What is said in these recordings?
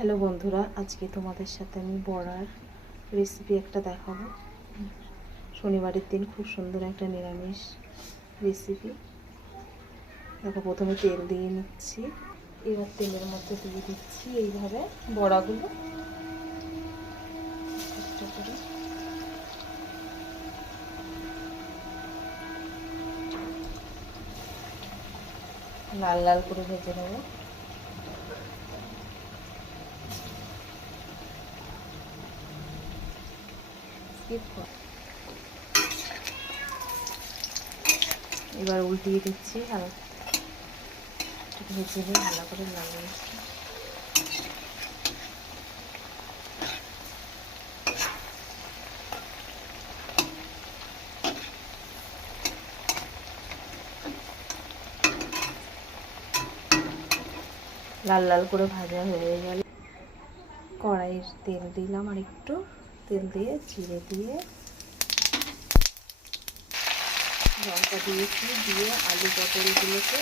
Hello বন্ধুরা, আজকে তোমাদের সাথে আমি বড়ার রেসিপি একটা দেখাবো। শনিবারের দিন খুব সুন্দর একটা নিরামিষ রেসিপি। দেখো, প্রথমে তেল দিয়ে নিচ্ছি, এবার তেলের মধ্যে দিয়ে দিচ্ছি এইভাবে বড়াগুলো একটা করে। লাল লাল করে ভেজে নেবো। এবার উল্টিয়ে দিচ্ছি, হালকা ভেজে নিয়ে ভালো করে লাগিয়ে দিচ্ছি। লাল লাল করে ভাজা হয়ে গেল, কড়াইয়ের তেল দিলাম, আর একটু তেল দিয়ে জিরে দিয়ে লঙ্কা দিয়েছি, দিয়ে আলু পটলগুলোকে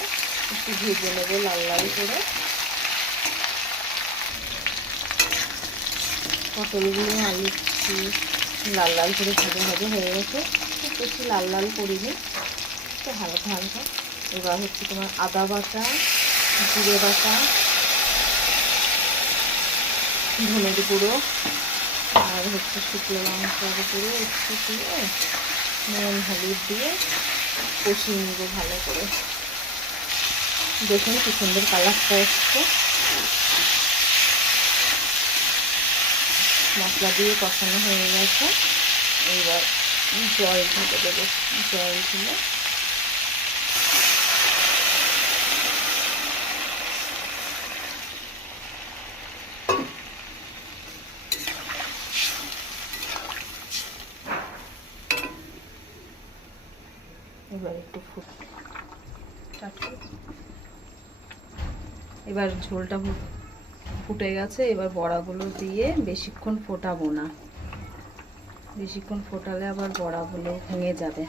একটু ভেজে নেবো লাল লাল করে। পটলগুলো আলু লাল লাল করে ভাজা ভাজা হয়ে গেছে, খুব বেশি লাল লাল করিনি, একটু হালকা হালকা। এবার হচ্ছে তোমার আদা বাটা, জিরে বাটা, ধনের গুঁড়ো আর হচ্ছে শুকনো লঙ্কার গুঁড়ো একটু দিয়ে নুন হলুদ দিয়ে কষিয়ে নেব ভালো করে। দেখুন কি সুন্দর কালারটা এসছে। মশলা দিয়ে কষানো হয়ে গেছে, এইবার জল ঢেকে দেবো। জল দিলে এবার একটু এবার ঝোলটা ফুটে গেছে। এবার বড়াগুলো দিয়ে বেশিক্ষণ ফোটাবো না, বেশিক্ষণ ফোটালে আবার বড়াগুলো ভেঙে যাবে।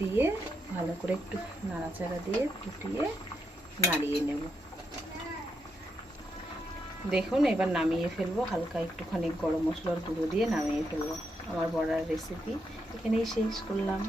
দিয়ে ভালো করে একটু নাড়াচাড়া দিয়ে ফুটিয়ে নাড়িয়ে নেব। দেখুন, এবার নামিয়ে ফেলবো, হালকা একটুখানি গরম মশলার গুঁড়ো দিয়ে নামিয়ে ফেলবো। আমার বড়ার রেসিপি এখানেই শেষ করলাম।